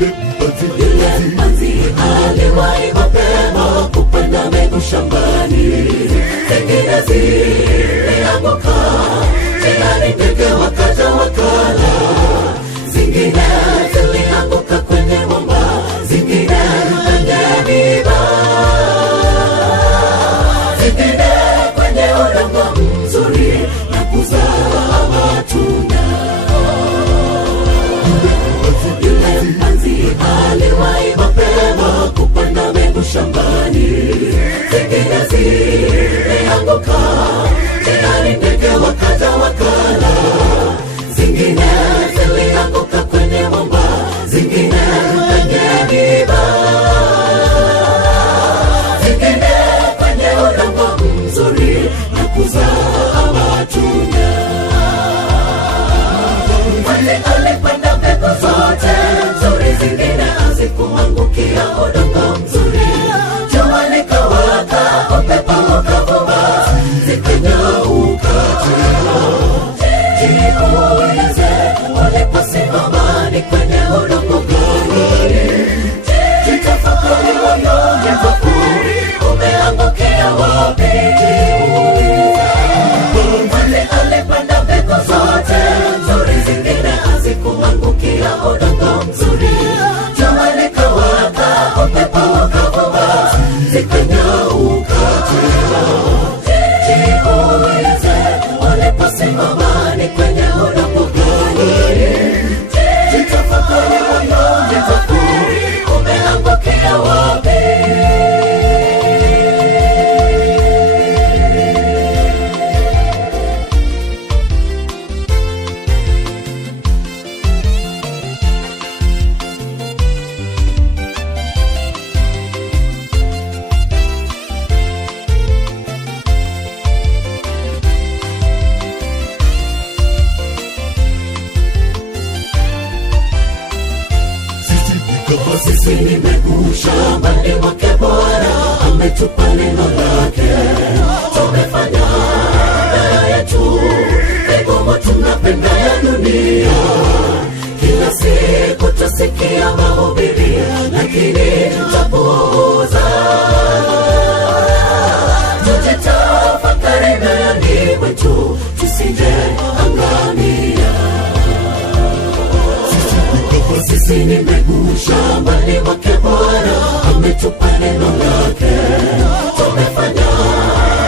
Yule mpanzi aliwahi mapema kupanda mbegu shambani, zingine zilianguka njiani, ndege wakaja wakala. Zingine zilianguka kwenye mwamba, zingine kwenye miiba, zingine kwenye udongo mzuri na kuzaa matunda. Yule mpanzi aliwahi mapema kupanda mbegu shambani, zingine zilianguka njiani, ndege wakaja wakala. Zingine zilianguka kwenye mwamba, zingine kwenye miiba, zingine kwenye udongo mzuri na kuzaa matunda. Mpanzi alipanda mbegu zote nzuri, zingine hazikuangukia udongo mzuri. Jua likawaka, upepo ukavuma, zikanyauka tena. Jiulize, uliposimama ni kwenye udongo gani? Jitafakari moyoni mwako, umeangukia wapi? Jiulize. Mpanzi alipanda mbegu zote nzuri, zingine hazikuangukia udongo mzuri. Jua likawaka, upepo ukavuma, zikanyauka tena. Jiulize, uliposimama ni kwenye udongo gani? Jitafakari moyoni mwako, umeangukia wapi? Sisi ni mbegu shambani mwake Bwana, ametupa neno lake. Tumefanya haya yetu, mbegu tunapenda ya dunia. Kila siku tusikia mahubiri, lakini tutapuuza. Tujitafakari ndani mwetu, tusije angamia. Sisi ni mbegu shambani mwake Bwana, ametupa neno lake. Tumefanya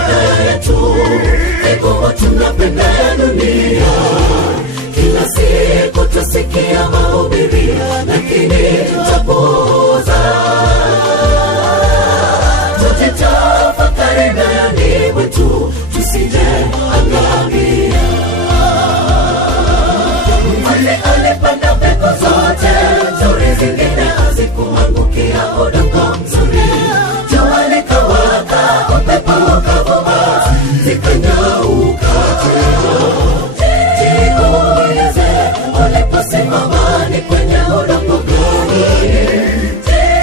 haya yetu, mbegu tunapenda ya dunia. Kila siku tusikia mahubiri, lakini tutapuuza. Tujitafakari ndani mwetu, tusije angamia. Mpanzi alipanda mbegu zote nzuri, zingine hazikuangukia udongo mzuri. Jua likawaka, upepo ukavuma, zikanyauka tena. Jiulize, uliposimama ni kwenye udongo gani?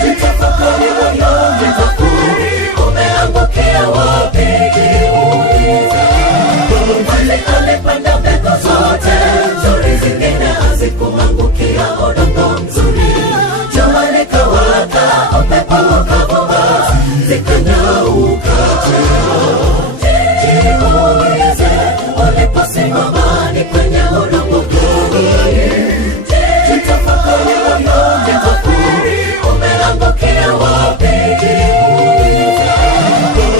Jitafakari moyoni mwako, umeangukia wapi? Jiulize. Mpanzi alipanda mbegu zote nzuri, zingine hazikuangukia udongo mzuri. Jua likawaka, upepo ukavuma, zikanyauka tena. Jiulize, uliposimama ni kwenye udongo gani? Jitafakari moyoni mwako, umeangukia wapi? Jiulize.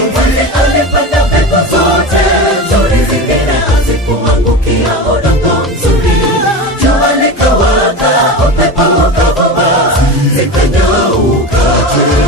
Mpanzi alipanda mbegu zote nzuri, zingine hazikuangukia udongo mzuri. Jua likawaka, upepo ukavuma, zikanyauka tena.